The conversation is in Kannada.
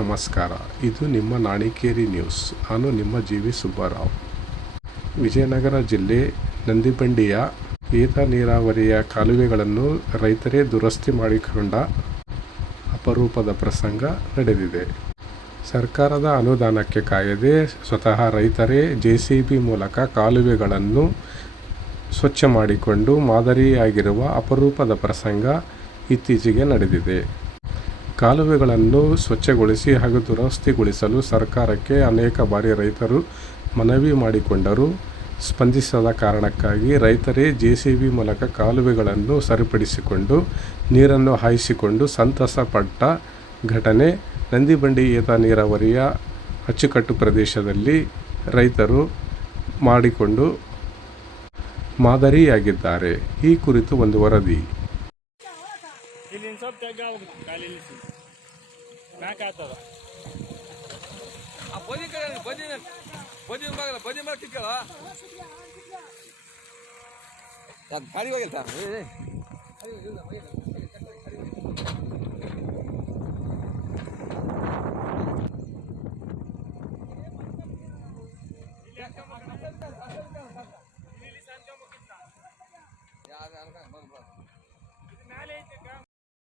ನಮಸ್ಕಾರ, ಇದು ನಿಮ್ಮ ನಾಣಿಕೇರಿ ನ್ಯೂಸ್. ನಾನು ನಿಮ್ಮ ಜಿ.ವಿ. ಸುಬ್ಬರಾವ್. ವಿಜಯನಗರ ಜಿಲ್ಲೆ ನಂದಿಬಂಡಿಯ ಏತ ನೀರಾವರಿಯ ಕಾಲುವೆಗಳನ್ನು ರೈತರೇ ದುರಸ್ತಿ ಮಾಡಿಕೊಂಡ ಅಪರೂಪದ ಪ್ರಸಂಗ ನಡೆದಿದೆ. ಸರ್ಕಾರದ ಅನುದಾನಕ್ಕೆ ಕಾಯದೆ ಸ್ವತಃ ರೈತರೇ ಜೆಸಿಬಿ ಮೂಲಕ ಕಾಲುವೆಗಳನ್ನು ಸ್ವಚ್ಛ ಮಾಡಿಕೊಂಡು ಮಾದರಿಯಾಗಿರುವ ಅಪರೂಪದ ಪ್ರಸಂಗ ಇತ್ತೀಚೆಗೆ ನಡೆದಿದೆ. ಕಾಲುವೆಗಳನ್ನು ಸ್ವಚ್ಛಗೊಳಿಸಿ ಹಾಗೂ ದುರಸ್ತಿಗೊಳಿಸಲು ಸರ್ಕಾರಕ್ಕೆ ಅನೇಕ ಬಾರಿ ರೈತರು ಮನವಿ ಮಾಡಿಕೊಂಡರೂ ಸ್ಪಂದಿಸದ ಕಾರಣಕ್ಕಾಗಿ ರೈತರೇ ಜೆಸಿಬಿ ಮೂಲಕ ಕಾಲುವೆಗಳನ್ನು ಸರಿಪಡಿಸಿಕೊಂಡು ನೀರನ್ನು ಹಾಯಿಸಿಕೊಂಡು ಸಂತಸ ಪಟ್ಟ ಘಟನೆ ನಂದಿಬಂಡಿ ಏತ ನೀರಾವರಿಯ ಅಚ್ಚುಕಟ್ಟು ಪ್ರದೇಶದಲ್ಲಿ ರೈತರು ಮಾಡಿಕೊಂಡು ಮಾದರಿಯಾಗಿದ್ದಾರೆ. ಈ ಕುರಿತು ಒಂದು ವರದಿ.